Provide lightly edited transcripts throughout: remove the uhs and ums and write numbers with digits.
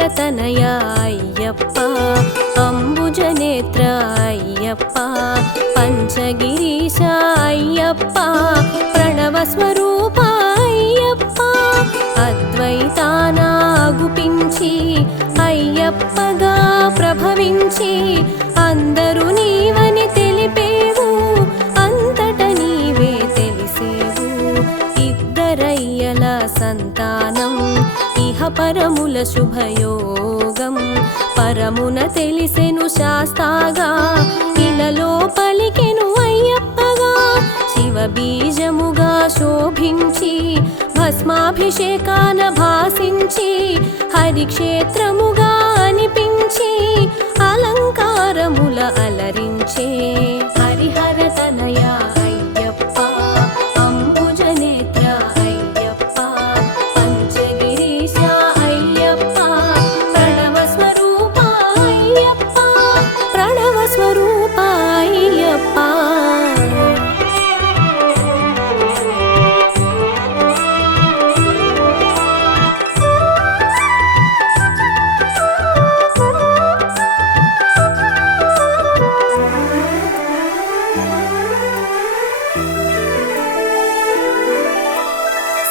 హరిహరతనయ అయ్యప్ప అంబుజనేత్ర అయ్యప్ప పంచగిరీశ అయ్యప్ప ప్రణవస్వరూప అయ్యప్ప అద్వైతానాగుపించి అయ్యప్పగా ప్రభవించి అందరూ నీవని తెలిపేవు అంతట నీవే తెలిసేవు ఇద్దరయ్యల సంతానం ఇహ పరముల శుభయోగం పరమున తెలిసెను శాస్తాగా ఇలలో పలికెను అయ్యప్పగా శివ బీజముగా శోభించి భస్మాభిషేకాన భాసించి హరిక్షేత్రముగా అనిపించి అలంకారముల అలరించే హరిహరతనయ అయ్యప్ప అంబుజనేత్ర అయ్యప్ప పంచగిరీశ అయ్యప్ప ప్రణవస్వరూప అయ్యప్ప ప్రణవస్వరూప అయ్యప్ప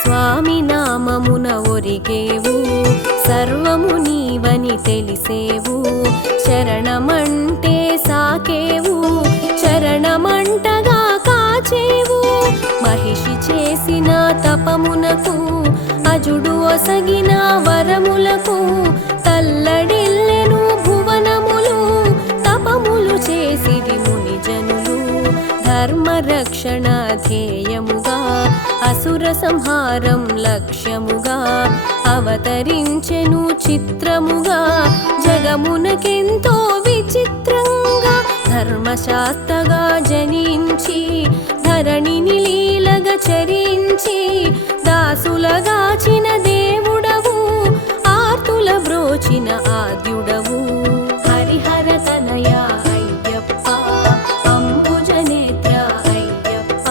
స్వామి నామమున ఒరిగేవు సర్వము నీవని తెలిసేవు శరణమంటే సాకేవు చరణమంటగా కాచేవు మహిషి చేసిన తపమునకు అజుడు ఒసగిన వరములకు తల్లడిల్లెను భువనములు తపములు చేసిది మునిజనులు ధర్మరక్షణ ధ్యేయముగా అసుర సంహారం లక్ష్యముగా అవతరించెను చిత్రముగా జగమునకెంతో విచిత్రంగా ధర్మశాస్త్రగా జనించి ధరణిని లీలగా చరించి దాసులగాచిన దేవుడవు ఆర్తుల బ్రోచిన ఆద్యుడవు హరిహరతనయ అయ్యప్ప అంబుజనేత్ర అయ్యప్ప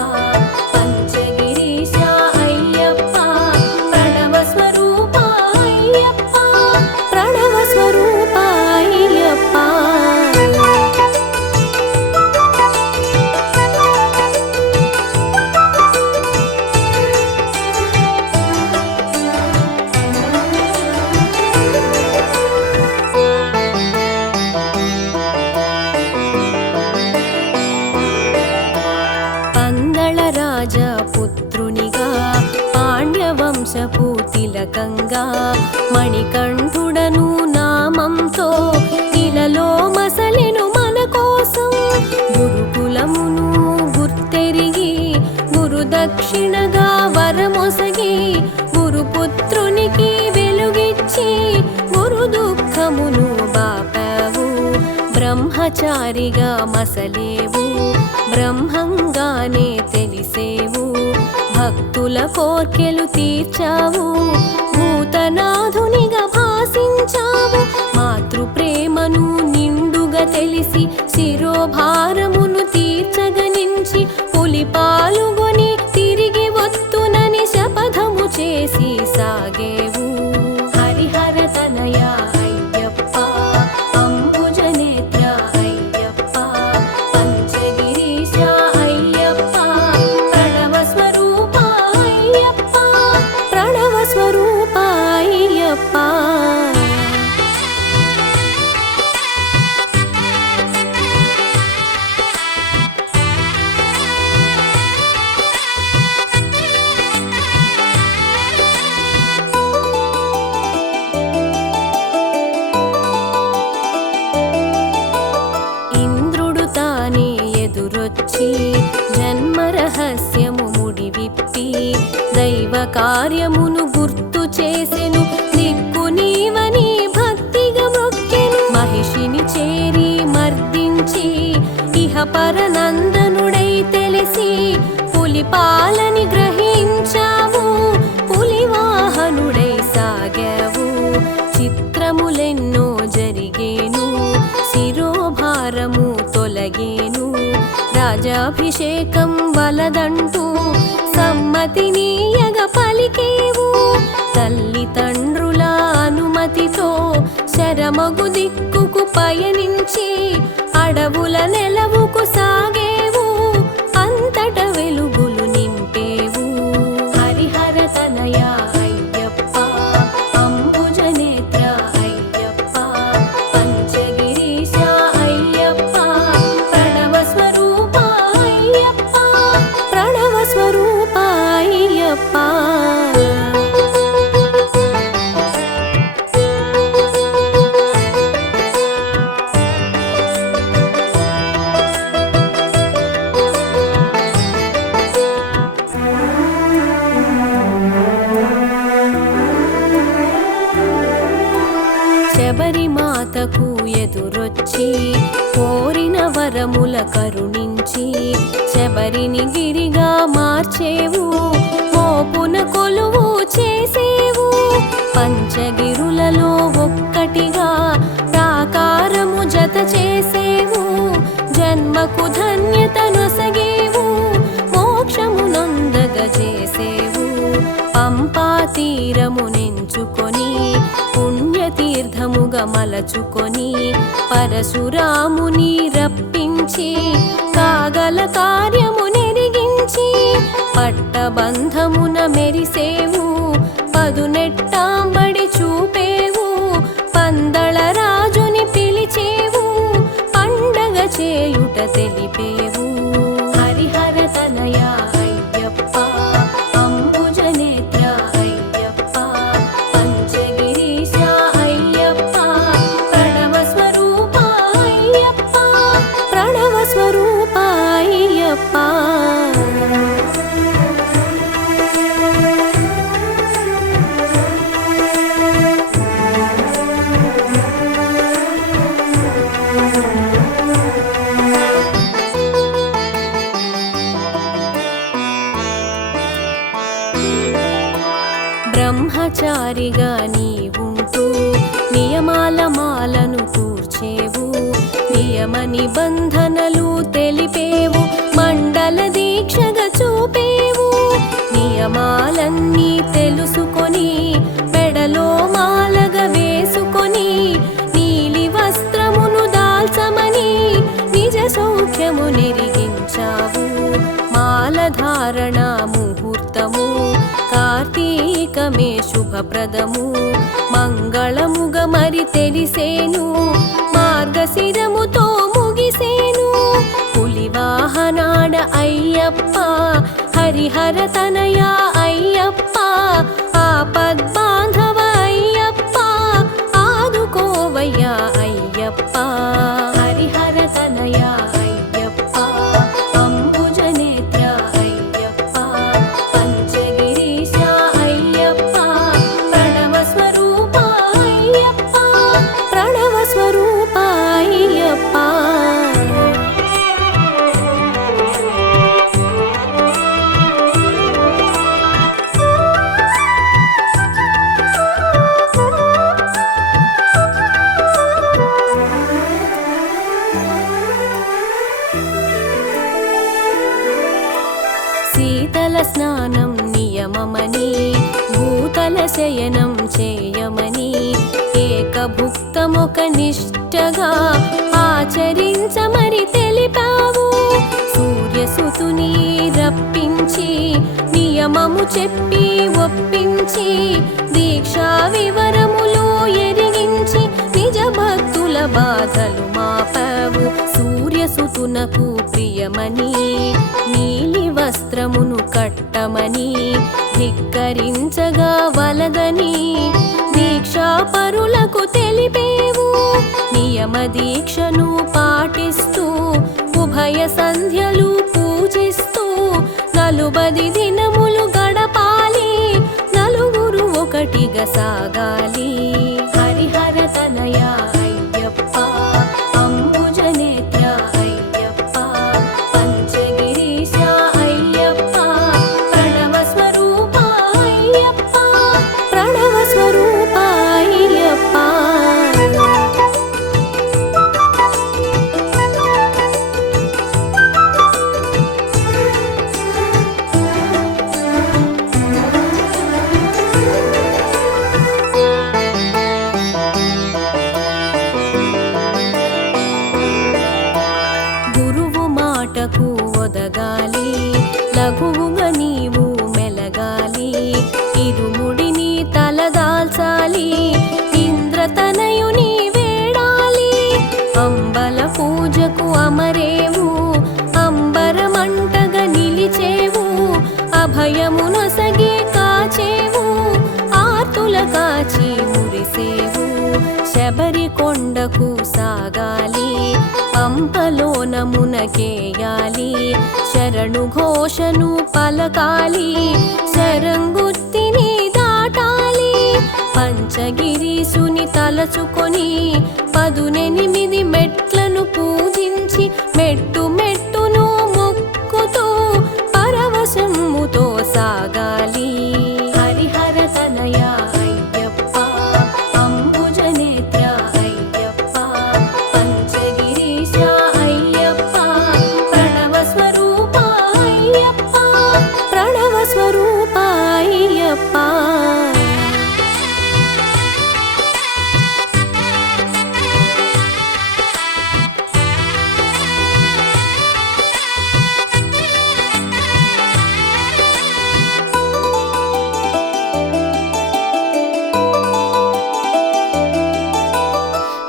పంచగిరీశ అయ్యప్ప ప్రణవస్వరూప అయ్యప్ప ప్రణవస్వరూప అయ్యప్ప రాజపుత్రునిగా పాండ్యవంశపు తిలకంగా మణికంఠుడను నామంతో ఇలలో మసలెను మన కోసం గురుకులమును గుర్తెరిగి గురుదక్షిణగా వరమొసగి గురుపుత్రునికి వెలుగిచ్చి గురు దుఃఖమును బాపావు బ్రహ్మచారిగా మసలేవు బ్రహ్మంగానే తెలిసేవు భక్తుల కోర్కెలు తీర్చావు భూతనాథునిగా భాసించావు మాతృప్రేమను నిండుగా తెలిసి శిరోభారమును తీర్చగనించి పులి పాలుగొని తిరిగి వత్తునని శపథము చేసి సాగేవు హరిహరతనయ అయ్యప్ప అంబుజనేత్ర అయ్యప్ప పంచగిరీశ అయ్యప్ప ప్రణవస్వరూప అయ్యప్ప ప్రణవస్వరూప అయ్యప్ప జన్మరహస్యము ముడివిప్పి దైవ కార్యమును గుర్తు చేసెను దిక్కు నీవని భక్తిగా మొక్కెను మహిషిని చేరి మర్దించి ఇహ పరనందనుడై తెలిసి పులిపాలని గ్రహించావు పులివాహనుడై సాగావు చిత్రములెన్నో జరిగేను శిరోభారము తొలగేను రాజాభిషేకం వలదంటూ సమ్మతినీయగ పలికేవు తల్లిదండ్రుల అనుమతితో పయనించి అడవుల నెలవుకు సాగేవు, అంతట వెలుగులు నింపేవు. హరిహర తనయ అయ్యప్ప, అంబుజ నేత్ర అయ్యప్ప, పంచగిరీశ అయ్యప్ప, ప్రణవ స్వరూప అయ్యప్ప, ప్రణవ స్వరూప అయ్యప్ప. శబరిమాతకు ఎదురొచ్చి కోరిన వరముల కరుణించి శబరిని గిరిగా మార్చేవు, మోపున కొలువు చేసేవు. పంచగిరులలో ఒక్కటిగా ప్రాకారము జత చేసేవు, జన్మకు ధన్యత నొసగేవు, మోక్షము నొందగ చేసేవు. పంపా తీరమునెంచుకొని పుణ్యతీర్థముగా మలచుకొని పరశురాముని రప్పించి కాగల కార్యము నెరిగించి పట్టబంధమున మెరిసేవు, పదునెట్టాంబడి చూపేవు. పందళ రాజుని పిలిచేవు, పండగ చేయుట తెలిపేవు. హరిహర తనయ అయ్యప్ప, అంబుజ నేత్ర అయ్యప్ప, పంచగిరీశ అయ్యప్ప, ప్రణవ స్వరూప అయ్యప్ప, ప్రణవ స్వరూప అయ్యప్ప. బ్రహ్మచారిగా నీవుంటూ నియమాల మాలను కూర్చేవు, నియమ నిబంధనలు తెలిపేవు, మండల దీక్షగా చూపేవు. నియమాలన్నీ తెలుసుకొని మెడలో మాలగా వేసుకొని నీలి వస్త్రమును దాల్చమని నిజ సౌఖ్యము నెరిగించావు. మాలధారణ ముహూర్తము కార్తీకమే శుభప్రదము, మంగళముగ మరి తెలిసేను, మార్గశిరముతో ముగిసేను. పులివాహనాడ అయ్యప్ప, హరిహర తనయ అయ్యప్ప, ఆపద్బాంధవ అయ్యప్ప, ఆదుకోవయ్యా అయ్యప్ప. హరిహర తనయ అయ్యప్ప, అంబుజ నేత్ర అయ్యప్ప, పంచగిరీశ అయ్యప్ప, ప్రణవ స్వరూప అయ్యప్ప, ప్రణవ స్వరూప అయ్యప్ప. శీతల స్నానం నియమమని భూతల శయనం చేయమని ఏకభుక్తమొక నిష్టగా ఆచరించమని తెలిపావు. సూర్యసుతుని రప్పించి నియమము చెప్పి ఒప్పించి దీక్షా వివరములు ఎరిగించి నిజ భక్తుల బాధలు మాపావు. సూర్యసుతునకు ప్రియమని నీలి వస్త్రమును కట్టమని ధిక్కరించగా వలదని దీక్షా పరులకు తెలిపేవు. నియమ దీక్షను పాటిస్తూ ఉభయ సంధ్యలు పూజిస్తూ నలుబది దినములు గడపాలి, నలుగురు ఒకటిగా సాగాలి. హరిహర తనయ అయ్యప్ప, అంబుజ నేత్ర అయ్యప్ప, పంచగిరీశ అయ్యప్ప, ప్రణవ స్వరూప అయ్యప్ప, ప్రణవ స్వరూప అయ్యప్ప. కొనకేయాలి, శరణు ఘోషను పలకాలి, శరంగుత్తిని దాటాలి. పంచగిరీసుని తలచుకొని 18 మెట్లను పూజించి మెట్టు మెట్టును మొక్కుతూ పరవశముతో సాగాలి. హరిహర తనయ అయ్యప్ప, అంబుజ నేత్ర అయ్యప్ప, పంచగిరీశ అయ్యప్ప, ప్రణవ స్వరూప అయ్యప్ప, ప్రణవ స్వరూప అయ్యప్ప.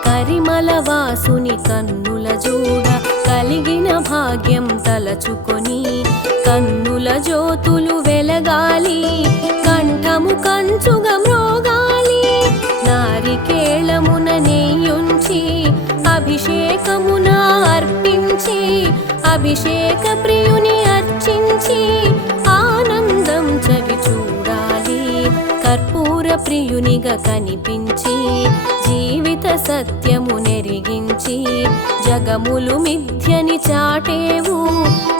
కరిమలవాసుని కన్నుల జోడ కలిగిన భాగ్యం తలచుకొని కన్నుల జ్యోతులు వెలగాలి, కంఠము కంచుగా మ్రోగాలి. నారికేళమున నెయ్యుంచి అభిషేకమున అర్పించి అభిషేక ప్రియుని అర్చించి ఆనందం చవి చూడాలి. కర్పూర ప్రియునిగా కనిపించి జీవిత సత్యము నెరిగించి జగములు మిథ్యని చాటేవు,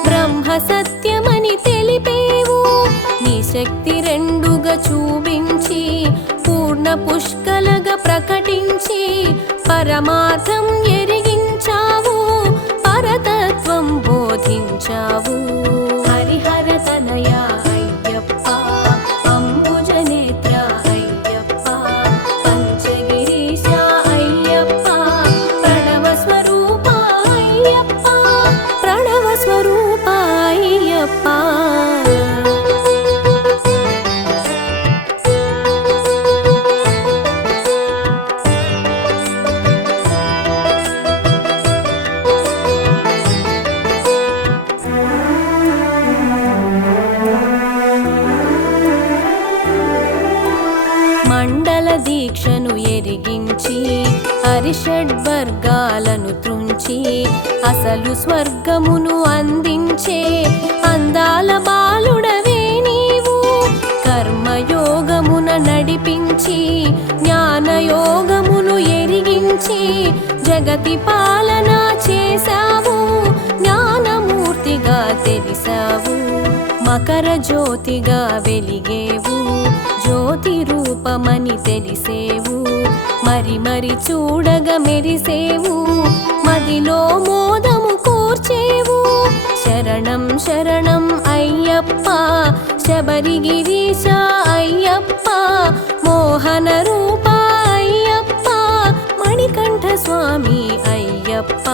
బ్రహ్మ సత్యమని తెలిపేవు. నీ శక్తి రెండుగా చూపించి పూర్ణ పుష్కలగా ప్రకటించి పరమార్థం ఎరిగించావు, పరతత్వం బోధించావు. హరిహర తనయ అయ్యప్ప, అంబుజ నేత్ర అయ్యప్ప, పంచగిరీశ అయ్యప్ప, ప్రణవ స్వరూప అయ్యప్ప, ప్రణవ స్వరూప అయ్యప్ప. మండల దీక్షను ఎరిగించి హరిషడ్వర్గాలను త్రుంచి అసలు స్వర్గమును అందించే అందాల బాలుడవే నీవు. కర్మయోగమున నడిపించి జ్ఞానయోగమును ఎరిగించి జగతి పాలన చేశావు, జ్ఞానమూర్తిగా తెలిసావు. మకర జ్యోతిగా వెలిగేవు, జ్యోతి రూపమని తెలిసేవు. మరి మరి చూడగా మెరిసేవు, మదిలో మోదము కూర్చేవు. శరణం శరణం అయ్యప్ప, శబరిగిరీశ అయ్యప్ప, మోహన రూప అయ్యప్ప, మణికంఠ స్వామి అయ్యప్ప.